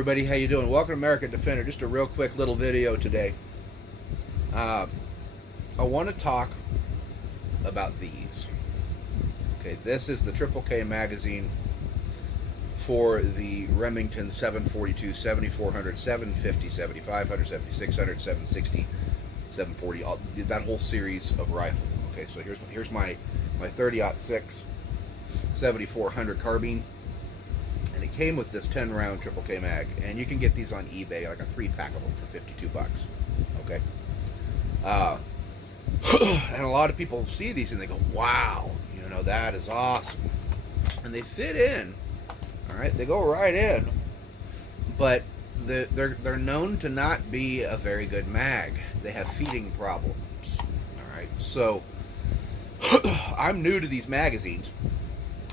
everybody, how you doing? Welcome to American Defender. Just a real quick little video today. I want to talk about these. Okay, this is the Triple K magazine for the Remington 742, 7400, 750, 7500, 7600, 760, 740, that whole series of rifles. Okay, so here's my 30-06 7400 carbine. And it came with this 10-round Triple K mag, and you can get these on eBay, like a 3-pack of them for 52 bucks. Okay, and a lot of people see these and they go, "Wow, you know, that is awesome," and they fit in. All right, they go right in, but they're known to not be a very good mag. They have feeding problems. All right, so I'm new to these magazines,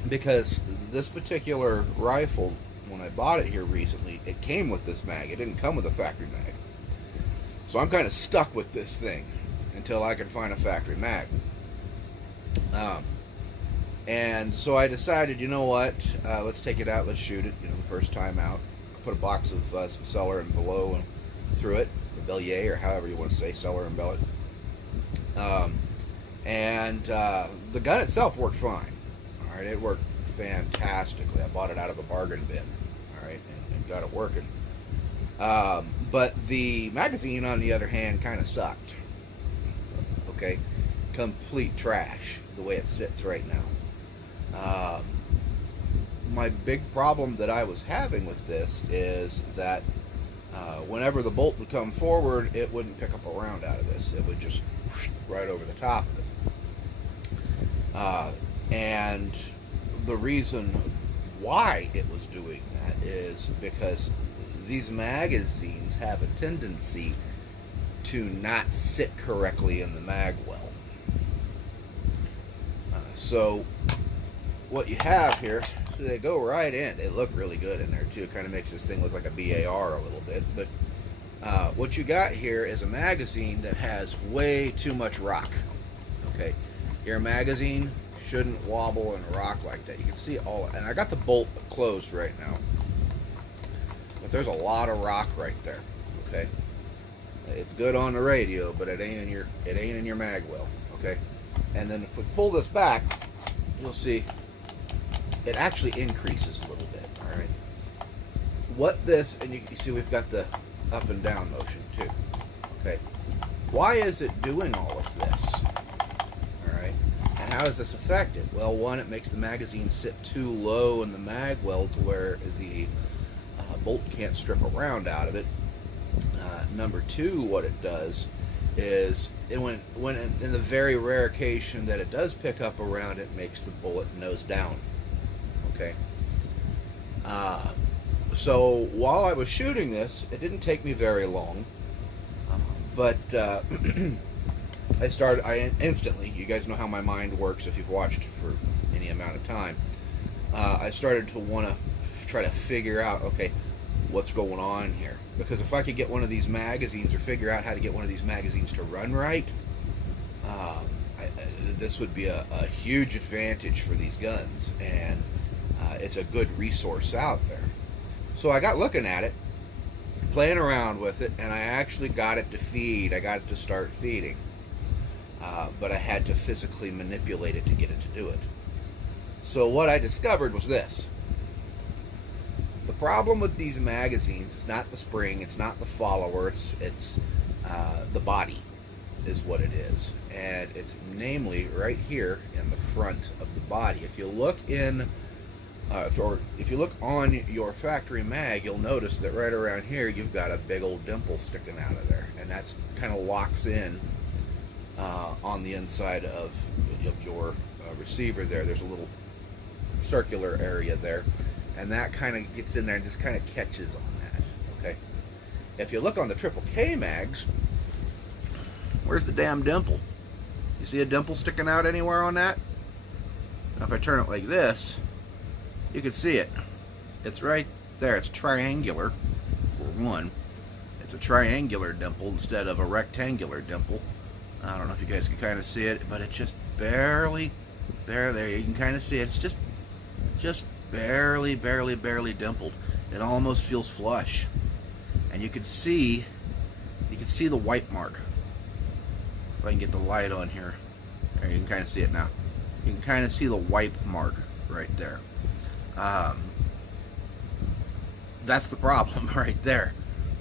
because this particular rifle, when I bought it here recently, it came with this mag. It didn't come with a factory mag. So I'm kind of stuck with this thing until I can find a factory mag. And so I decided, you know what, let's take it out, let's shoot it, you know, the first time out. I put a box of some Cellar and Below and through it, or Bellier, or however you want to say, Cellar and Bellet. The gun itself worked fine. All right, it worked fantastically. I bought it out of a bargain bin, all right, and got it working. But the magazine, on the other hand, kind of sucked. Okay, complete trash the way it sits right now. My big problem that I was having with this is that whenever the bolt would come forward, it wouldn't pick up a round out of this. It would just right over the top of it. And the reason why it was doing that is because these magazines have a tendency to not sit correctly in the mag well. So what you have here, so they go right in. They look really good in there too. It kind of makes this thing look like a BAR a little bit. But what you got here is a magazine that has way too much rock. Okay, your magazine shouldn't wobble and rock like that. You can see all, and I got the bolt closed right now, but there's a lot of rock right there. Okay, it's good on the radio, but it ain't in your mag well. Okay, and then if we pull this back, you'll see it actually increases a little bit. All right, what this, and you see we've got the up and down motion too. Okay, why is it doing all of this? And how does this affect it? Well, one, it makes the magazine sit too low in the mag well to where the bolt can't strip a round out of it. Number two, what it does is, when in the very rare occasion that it does pick up a round, it makes the bullet nose down. Okay. So while I was shooting this, it didn't take me very long, but I instantly, you guys know how my mind works if you've watched for any amount of time, I started to want to try to figure out, okay, what's going on here? Because if I could get one of these magazines, or figure out how to get one of these magazines to run right, this would be a huge advantage for these guns, and it's a good resource out there. So I got looking at it, playing around with it, and I actually got it to feed. I got it to start feeding. But I had to physically manipulate it to get it to do it. So what I discovered was this. The problem with these magazines is not the spring, it's not the follower, it's the body is what it is. And it's namely right here in the front of the body. If you look if you look on your factory mag, you'll notice that right around here you've got a big old dimple sticking out of there, and that's kind of locks in on the inside of your receiver there. There's a little circular area there, and that kind of gets in there and just kind of catches on that. Okay, if you look on the Triple K mags, where's the damn dimple? You see a dimple sticking out anywhere on that? Now if I turn it like this, you can see it. It's right there. It's triangular, for one. It's a triangular dimple instead of a rectangular dimple. I don't know if you guys can kind of see it, but it's just barely there. You can kind of see it. It's just barely dimpled. it almost feels flush, and you can see the wipe mark. If I can get the light on here, there, you can kind of see it now. You can kind of see the wipe mark right there. That's the problem right there.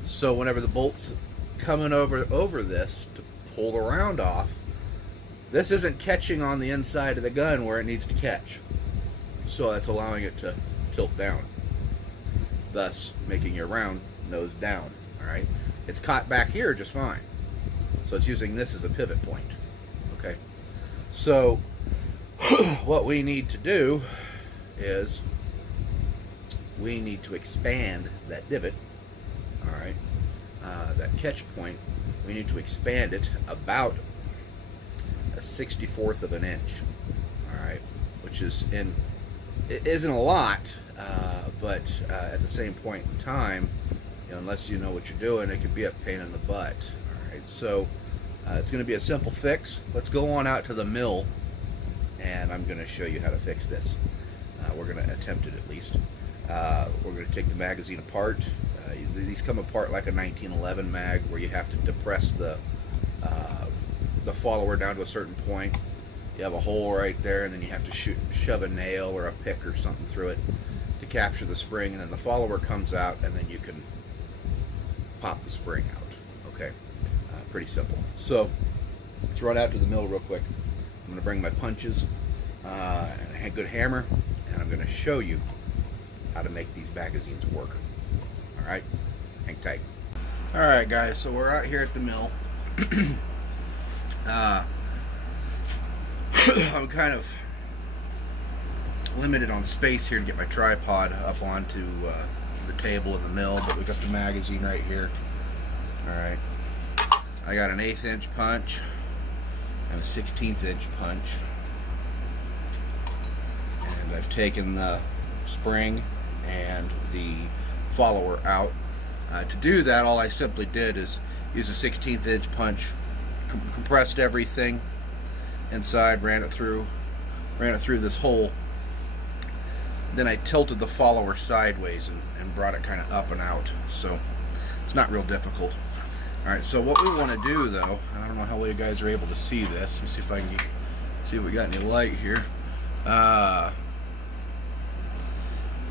So whenever the bolt's coming over this to pull the round off, this isn't catching on the inside of the gun where it needs to catch. So that's allowing it to tilt down, thus making your round nose down. All right, it's caught back here just fine. So it's using this as a pivot point. Okay, so what we need to do is we need to expand that divot. All right, that catch point, we need to expand it about a 64th of an inch. All right, which is it isn't a lot, but at the same point in time, you know, unless you know what you're doing, it can be a pain in the butt. All right, so it's going to be a simple fix. Let's go on out to the mill, and I'm going to show you how to fix this. We're going to attempt it at least. We're going to take the magazine apart. These come apart like a 1911 mag, where you have to depress the follower down to a certain point. You have a hole right there, and then you have to shove a nail or a pick or something through it to capture the spring, and then the follower comes out, and then you can pop the spring out. Okay, pretty simple. So let's run out to the mill real quick. I'm going to bring my punches and a good hammer, and I'm going to show you how to make these magazines work. All right, hang tight. All right, guys, so we're out here at the mill. I'm kind of limited on space here to get my tripod up onto the table of the mill, but we got the magazine right here. All right, I got an 1/8 inch punch and a 1/16 inch punch, and I've taken the spring and the follower out. To do that, all I simply did is use a 1/16 inch punch, compressed everything inside, ran it through this hole. Then I tilted the follower sideways and brought it kind of up and out. So it's not real difficult. All right, so what we want to do, though, I don't know how well you guys are able to see this. Let me see if I can see if we got any light here.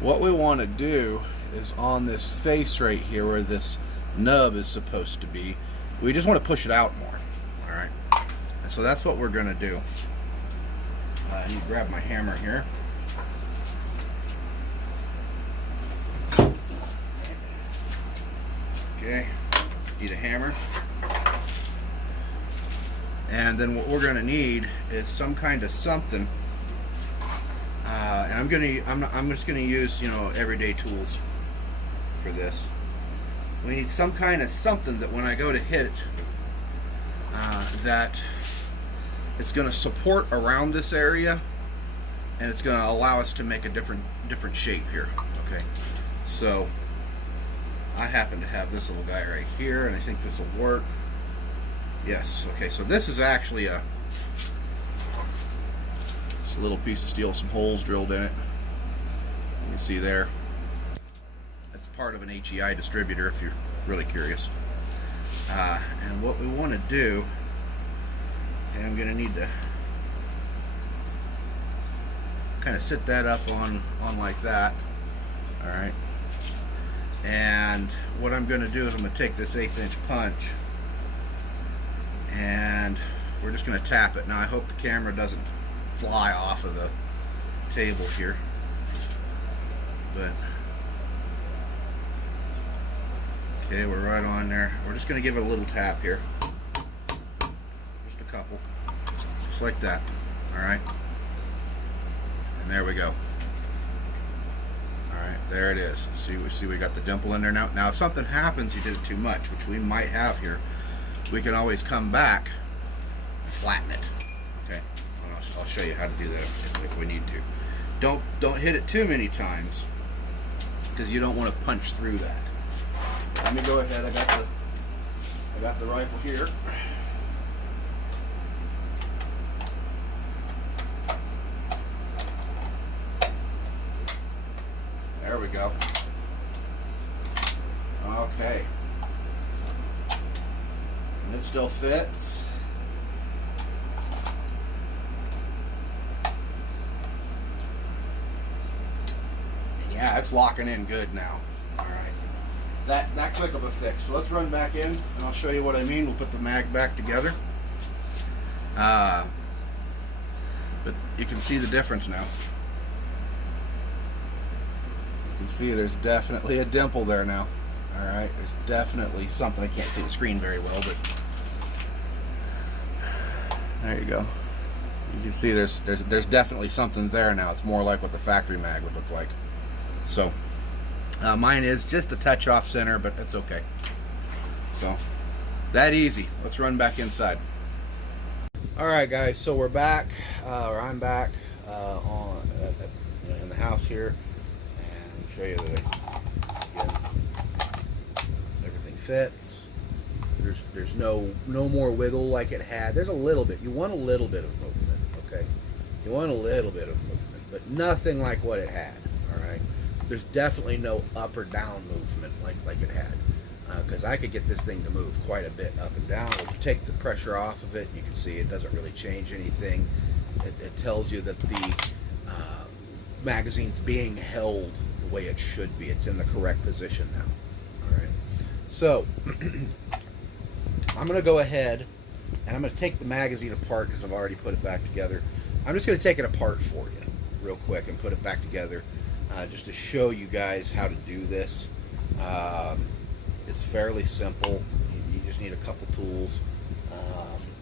What we want to do is on this face right here where this nub is supposed to be, we just want to push it out more. All right, and so that's what we're going to do. I need to grab my hammer here. Okay, need a hammer. And then what we're going to need is some kind of something. And I'm just going to use, you know, everyday tools for this. We need some kind of something that when I go to hit, that it's going to support around this area, and it's going to allow us to make a different shape here. Okay, so I happen to have this little guy right here, and I think this will work. Yes. Okay, so this is actually a little piece of steel, some holes drilled in it. You can see there. That's part of an HEI distributor if you're really curious. And what we want to do, okay, I'm going to need to kind of sit that up on like that. All right. And what I'm going to do is I'm going to take this 1/8 inch punch, and we're just going to tap it. Now I hope the camera doesn't fly off of the table here, but okay, we're right on there. We're just going to give it a little tap here, just a couple, just like that. All right, and there we go. All right, there it is. See we got the dimple in there now. Now if something happens, you did it too much, which we might have here, we can always come back and flatten it. Okay, I'll show you how to do that if we need to. Don't hit it too many times, because you don't want to punch through that. Let me go ahead. I got the rifle here. There we go. It still fits. And yeah, it's locking in good now. All right. That quick of a fix. So let's run back in and I'll show you what I mean. We'll put the mag back together. But you can see the difference now. You can see there's definitely a dimple there now. All right, there's definitely something. I can't see the screen very well, but there you go. You can see there's definitely something there now. It's more like what the factory mag would look like. So mine is just a touch off center, but that's okay. So that easy. Let's run back inside. All right, guys. So we're back, or I'm back in the house here, and I'll show you that again, everything fits. There's no more wiggle like it had. There's a little bit. You want a little bit of movement, okay? You want a little bit of movement, but nothing like what it had. All right. There's definitely no up or down movement like it had, because I could get this thing to move quite a bit up and down. If you take the pressure off of it, you can see it doesn't really change anything. It tells you that the magazine's being held the way it should be. It's in the correct position now. All right. So I'm going to go ahead and I'm going to take the magazine apart because I've already put it back together. I'm just going to take it apart for you real quick and put it back together just to show you guys how to do this. It's fairly simple. You just need a couple tools.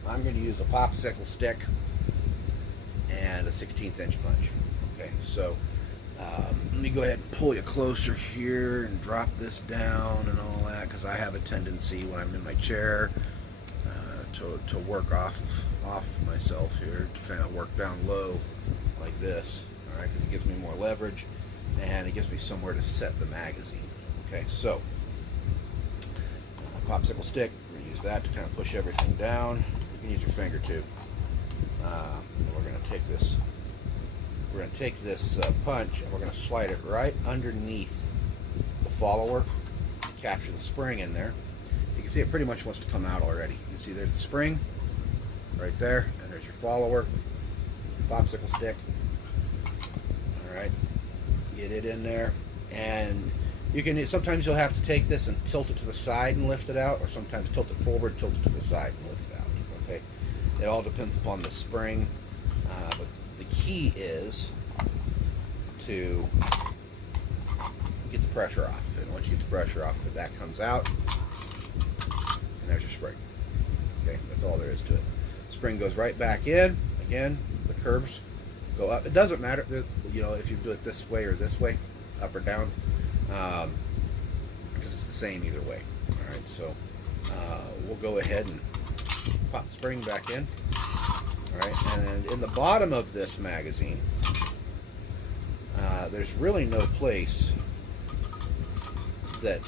I'm going to use a popsicle stick and a 1/16 inch punch. Okay, so let me go ahead and pull you closer here and drop this down and all that, because I have a tendency when I'm in my chair to work off of myself here, to kind of work down low like this, all right, because it gives me more leverage and it gives me somewhere to set the magazine. Okay, so popsicle stick, we're going to use that to kind of push everything down. You can use your finger too. And we're going to take this. We're going to take this punch and we're going to slide it right underneath the follower to capture the spring in there. You can see it pretty much wants to come out already. You can see there's the spring right there, and there's your follower, popsicle stick. All right, get it in there, and you can. Sometimes you'll have to take this and tilt it to the side and lift it out, or sometimes tilt it forward, tilt it to the side and lift it out. Okay, it all depends upon the spring, but the key is to get the pressure off. And once you get the pressure off, that comes out, and there's your spring. Okay, that's all there is to it. Spring goes right back in. Again, the curves go up. It doesn't matter, you know, if you do it this way or this way, up or down, because it's the same either way. All right, so we'll go ahead and pop the spring back in. All right, and in the bottom of this magazine, there's really no place that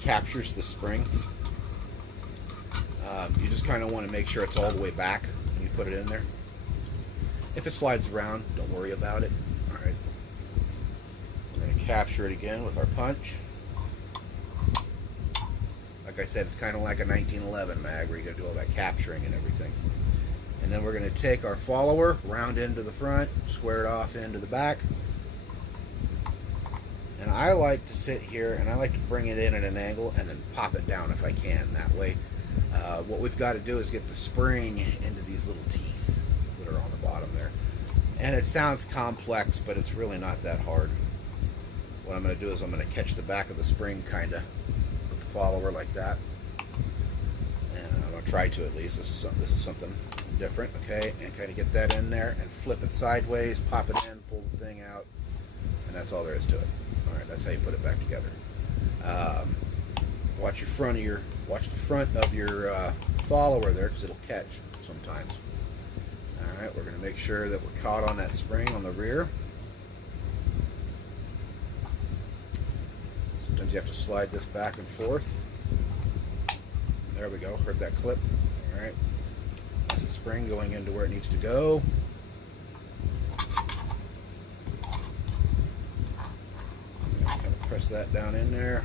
captures the spring. You just kind of want to make sure it's all the way back when you put it in there. If it slides around, don't worry about it. All right, we're going to capture it again with our punch. Like I said, it's kind of like a 1911 mag where you got to do all that capturing and everything. And then we're going to take our follower, round into the front, square it off into the back. And I like to sit here and I like to bring it in at an angle and then pop it down if I can. That way, what we've got to do is get the spring into these little teeth that are on the bottom there. And it sounds complex, but it's really not that hard. What I'm going to do is I'm going to catch the back of the spring kind of with the follower like that. And I'm going to try to, at least. This is something different, okay? And kind of get that in there and flip it sideways, pop it in, pull the thing out, and that's all there is to it. All right, that's how you put it back together. Watch the front of your follower there, because it'll catch sometimes. All right, we're going to make sure that we're caught on that spring on the rear. Sometimes you have to slide this back and forth. There we go. Heard that clip. All right, that's the spring going into where it needs to go. Press that down in there.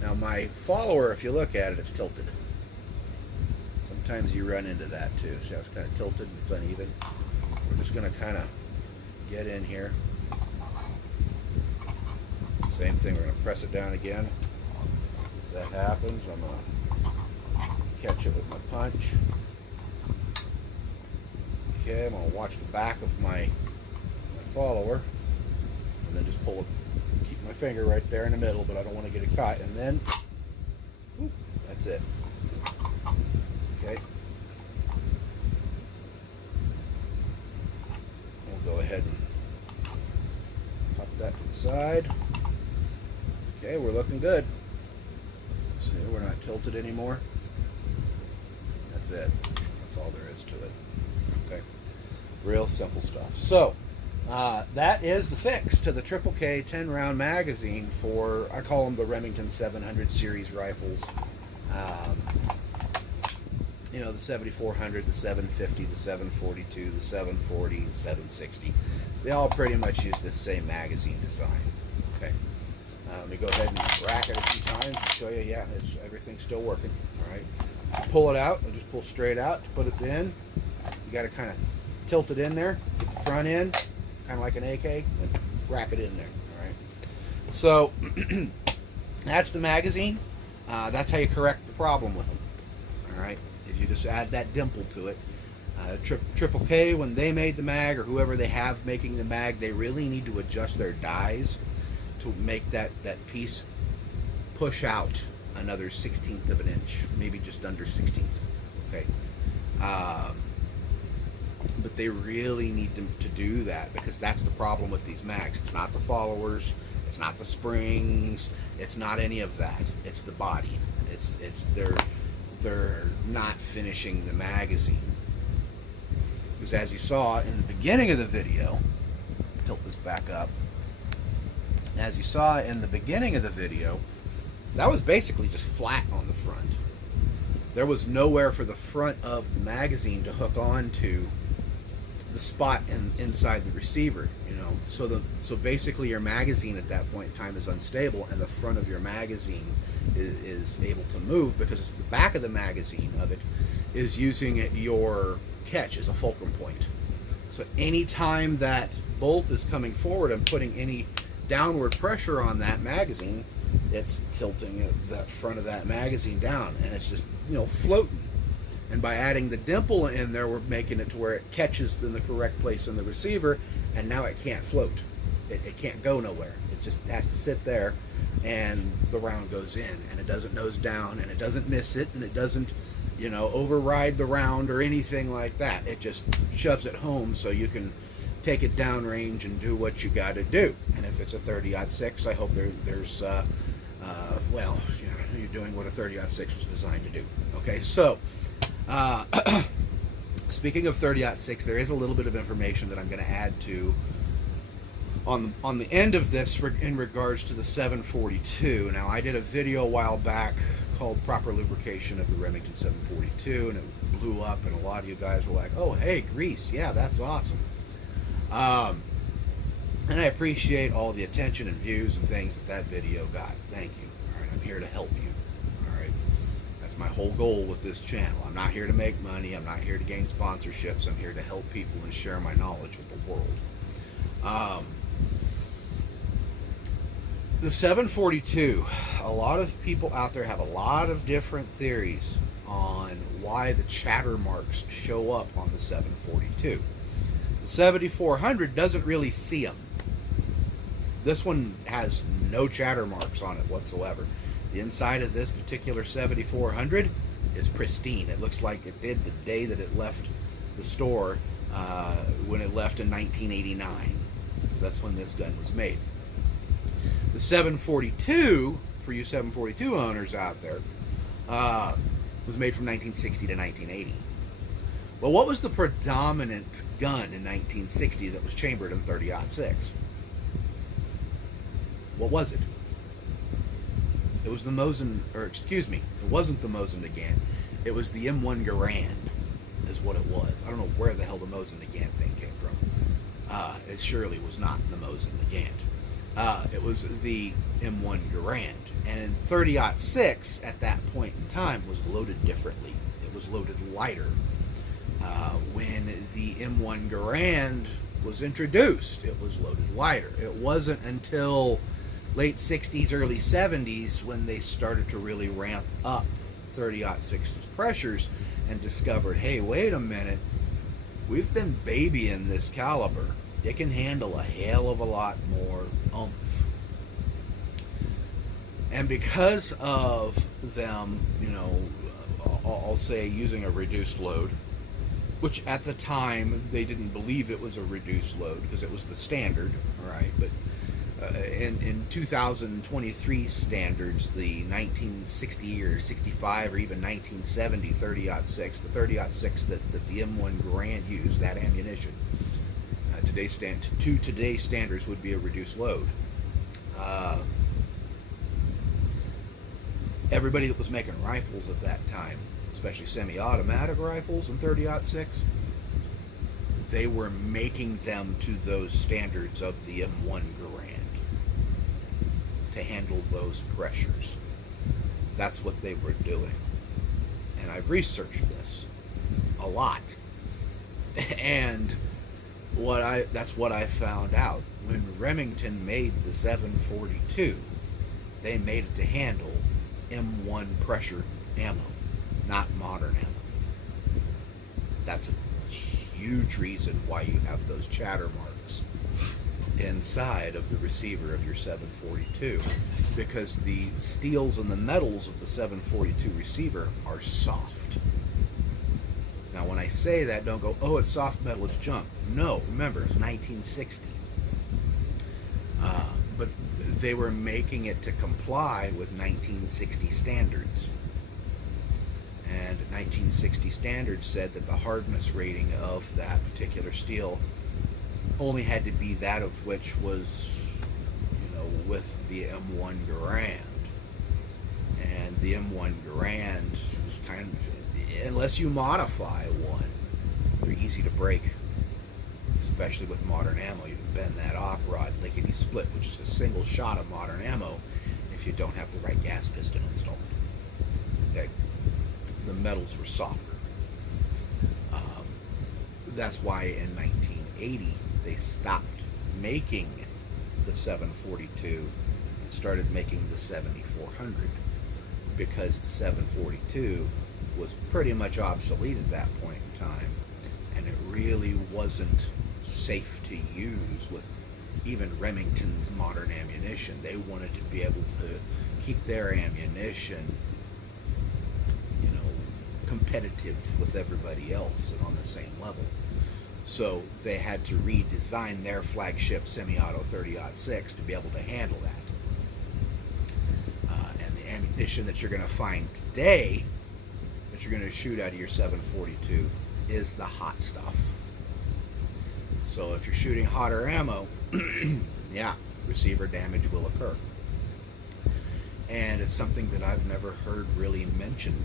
Now my follower, if you look at it, it's tilted. Sometimes you run into that too. See how it's kind of tilted and it's uneven? We're just going to kind of get in here. Same thing, we're going to press it down again. If that happens, I'm going to catch it with my punch. Okay, I'm going to watch the back of my follower, and then just pull it, keep my finger right there in the middle, but I don't want to get it caught, and then, whoop, that's it. Okay. We'll go ahead and pop that to the side. Okay, we're looking good. See, we're not tilted anymore. That's it. That's all there is to it. Okay. Real simple stuff. So, that is the fix to the Triple K 10-round magazine for, I call them the Remington 700 series rifles. You know, the 7400, the 750, the 742, the 740, the 760. They all pretty much use the same magazine design. Okay. Let me go ahead and rack it a few times and show you, yeah, everything's still working. All right. Pull it out. I'll just pull straight out to put it in. You got to kind of tilt it in there, get the front end, kind of like an AK, and rack it in there. All right. So that's the magazine. That's how you correct the problem with them. All right. Is you just add that dimple to it. Triple K, when they made the mag, or whoever they have making the mag, they really need to adjust their dies to make that piece push out another 1/16 of an inch, maybe just under 1/16. Okay. But they really need to do that, because that's the problem with these mags. It's not the followers, it's not the springs, it's not any of that. It's the body. It's they're not finishing the magazine. Because as you saw in the beginning of the video, tilt this back up. As you saw in the beginning of the video, that was basically just flat on the front. There was nowhere for the front of the magazine to hook on to the spot inside the receiver, you know. So basically your magazine at that point in time is unstable, and the front of your magazine is able to move, because it's the back of the magazine of it is using your catch as a fulcrum point. So anytime that bolt is coming forward and putting any downward pressure on that magazine, it's tilting that front of that magazine down, and it's just, you know, floating. And by adding the dimple in there, we're making it to where it catches in the correct place in the receiver, and now it can't float. It can't go nowhere. It just has to sit there, and the round goes in, and it doesn't nose down, and it doesn't miss it, and it doesn't, you know, override the round or anything like that. It just shoves it home so you can take it downrange and do what you got to do. And if it's a 30-06, I hope there's well, you know, you're doing what a 30-06 was designed to do. Okay, so speaking of 30-06, there is a little bit of information that I'm going to add to on the end of this in regards to the 742. Now, I did a video a while back called Proper Lubrication of the Remington 742, and it blew up, and a lot of you guys were like, oh, hey, grease, yeah, that's awesome. And I appreciate all the attention and views and things that video got. Thank you. All right, I'm here to help you. All right, that's my whole goal with this channel. I'm not here to make money. I'm not here to gain sponsorships. I'm here to help people and share my knowledge with the world. The 742, a lot of people out there have a lot of different theories on why the chatter marks show up on the 742. The 7400 doesn't really see them. This one has no chatter marks on it whatsoever. The inside of this particular 7400 is pristine. It looks like it did the day that it left the store when it left in 1989. Because that's when this gun was made. The 742, for you 742 owners out there, was made from 1960 to 1980. Well, what was the predominant gun in 1960 that was chambered in 30-06? What was it? It was the Mosin, or excuse me, it wasn't the Mosin Nagant. It was the M1 Garand, is what it was. I don't know where the hell the Mosin Nagant thing came from. It surely was not the Mosin Nagant. It was the M1 Garand. And 30-06 at that point in time was loaded differently. It was loaded lighter. When the M1 Garand was introduced, it was loaded lighter. It wasn't until late 60s, early 70s when they started to really ramp up 30-06's pressures and discovered, hey, wait a minute, we've been babying this caliber. It can handle a hell of a lot more oomph. And because of them, I'll say using a reduced load, which at the time they didn't believe it was a reduced load because it was the standard, all right? But in 2023 standards, the 1960 or 65 or even 1970 30-06, the 30-06 that the M1 Garand used, that ammunition, today's standards would be a reduced load. Everybody that was making rifles at that time, especially semi-automatic rifles in 30-06, they were making them to those standards of the M1 Garand to handle those pressures. That's what they were doing. And I've researched this a lot. And that's what I found out. When Remington made the 742, they made it to handle M1 pressure ammo, not modern ammo. That's a huge reason why you have those chatter marks inside of the receiver of your 742, because the steels and the metals of the 742 receiver are soft. Now when I say that, don't go, oh, it's soft metal, it's junk. No, remember, it's 1960. But they were making it to comply with 1960 standards. And 1960 standards said that the hardness rating of that particular steel only had to be that of which was, with the M1 Garand. And the M1 Garand was kind of, unless you modify one, they're easy to break. Especially with modern ammo, you can bend that op rod lickety split, which is a single shot of modern ammo, if you don't have the right gas piston installed. Okay, the metals were softer. That's why in 1980 they stopped making the 742 and started making the 7400, because the 742 was pretty much obsolete at that point in time, and it really wasn't safe to use with even Remington's modern ammunition. They wanted to be able to keep their ammunition, competitive with everybody else and on the same level. So they had to redesign their flagship semi-auto 30-06 to be able to handle that. And the ammunition that you're going to find today, that you're going to shoot out of your 742, is the hot stuff. So if you're shooting hotter ammo, yeah, receiver damage will occur. And it's something that I've never heard really mentioned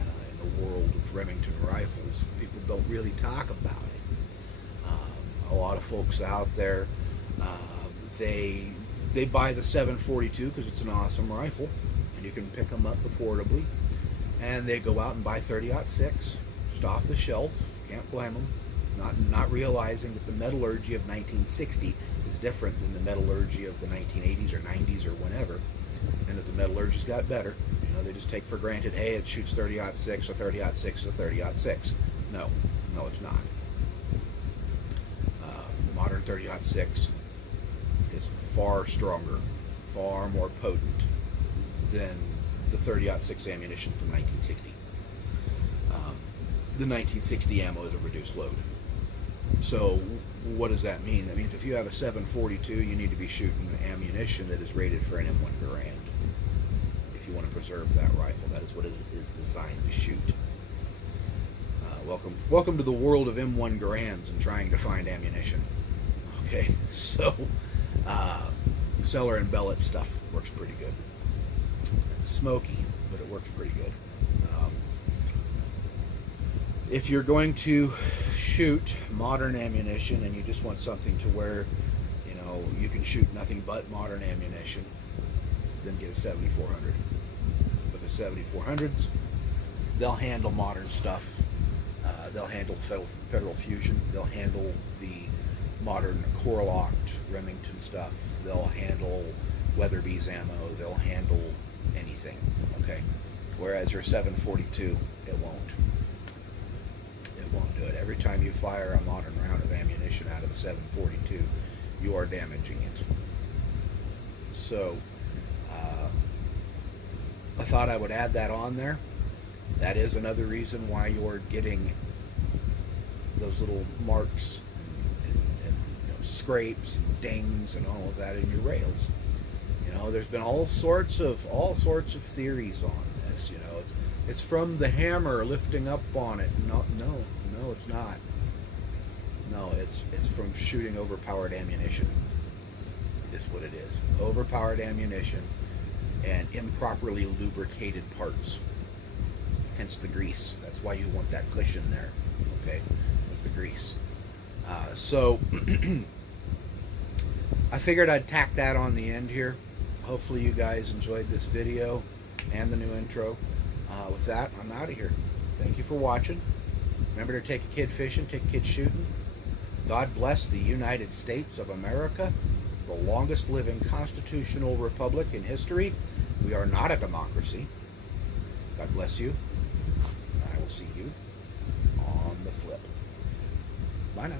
in the world of Remington rifles. People don't really talk about it. A lot of folks out there, they buy the 742 because it's an awesome rifle, and you can pick them up affordably. And they go out and buy 30-06 just off the shelf. Can't blame them. Not realizing that the metallurgy of 1960 is different than the metallurgy of the 1980s or 90s or whenever, and that the metallurgy's got better. They just take for granted, hey, it shoots 30-06 or 30-06 or 30-06. No, it's not. The modern 30-06 is far stronger, far more potent than the 30-06 ammunition from 1960. The 1960 ammo is a reduced load. So what does that mean? That means if you have a 742, you need to be shooting ammunition that is rated for an M1 Garand. If you want to preserve that rifle, that is what it is designed to shoot. Welcome to the world of M1 Garands and trying to find ammunition. Okay, so Cellar and Bellet stuff works pretty good. It's smoky, but it works pretty good. If you're going to shoot modern ammunition and you just want something to where, know, you can shoot nothing but modern ammunition, then get a 7400. With the 7400s, they'll handle modern stuff. They'll handle Federal Fusion. They'll handle the modern core-locked Remington stuff. They'll handle Weatherby's ammo. They'll handle anything. Okay. Whereas your 742, it won't. It won't do it. Every time you fire a modern round of ammunition out of a 742, you are damaging it. So, I thought I would add that on there. That is another reason why you're getting those little marks and scrapes and dings and all of that in your rails. There's been all sorts of theories on this. It's from the hammer lifting up on it. No, it's not. No, it's from shooting overpowered ammunition. Is what it is. Overpowered ammunition and improperly lubricated parts. Hence the grease. That's why you want that cushion there, okay, with the grease. So I figured I'd tack that on the end here. Hopefully you guys enjoyed this video and the new intro. With that, I'm out of here. Thank you for watching. Remember to take a kid fishing, take a kid shooting. God bless the United States of America, the longest living constitutional republic in history. We are not a democracy. God bless you. I will see you on the flip. Bye now.